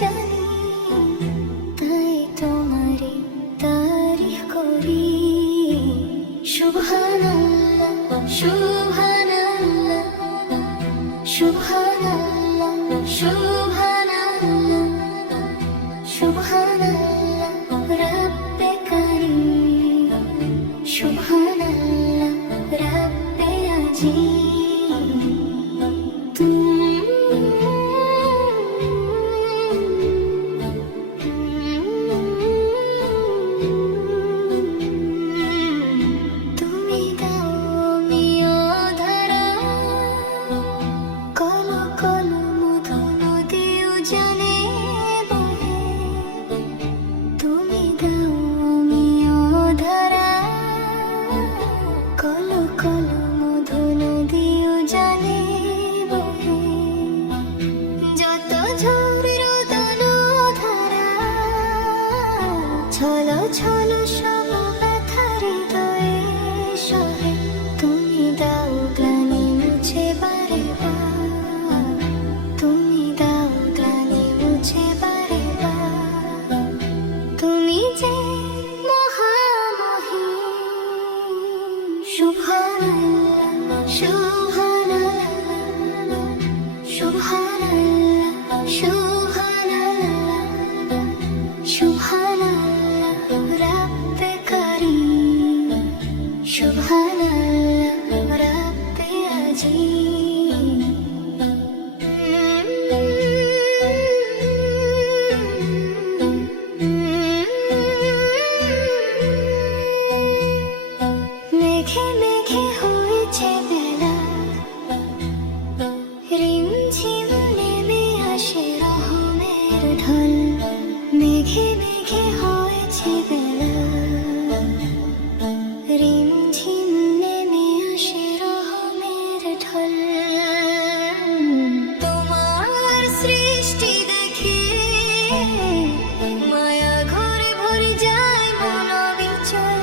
জানি, তাই তোমারে তারিফ করি। সুবহানাল্লাহ সুবহানাল্লাহ সুবহানাল্লাহ সুবহানাল্লাহ সুবহানাল্লাহ রব্বে কারীম, সুবহানাল্লাহ রব্বে আযীম। তুমি দাও মিও ধারা, কলো কলো মধু নদী উজানে বহে। তুমি দাও মিও ধারা, কলো কলো মধু নদী উজানে বহে। যত ঝড় রোদন ধারা, ছলো ছলো সব ব্যথার হৃদয়ে সহে। তুমি দাও গ্লানি মুছে বারে বার, তুমি দাও গ্লানি মুছে বারে বার। তুমি যে মহামহিম, সুবহানাল্লাহ সুবহানাল্লাহ সুবহানাল্লাহ সুবহানাল্লাহ সুবহানাল্লাহ রব্বে কারীম, সুবহানাল্লাহ রব্বে আযীম। মেঘে মেঘে হয়েছে বেলা, রিমঝিম নেমে আসে রহমের ঢল। মেঘে মেঘে হয়েছে বেলা, রিমঝিম নেমে আসে রহমের ঢল। তোমার সৃষ্টি দেখে মায়া ঘরে ভরে যায় মন বিচল।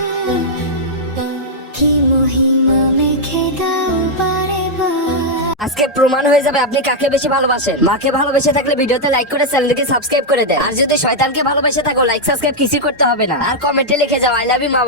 কি মহিমা মেখে দাও বারে বার। আজকে প্রমাণ হয়ে যাবে আপনি কাকে বেশি ভালোবাসেন। মাকে ভালোবেসে থাকলে ভিডিওতে লাইক করে চ্যানেলটিকে সাবস্ক্রাইব করে দেন। আর যদি শয়তানকে ভালোবেসে থাকো, লাইক সাবস্ক্রাইব কিছু করতে হবে না। আর কমেন্টে লিখে যাও আই লাভ ইউ মা।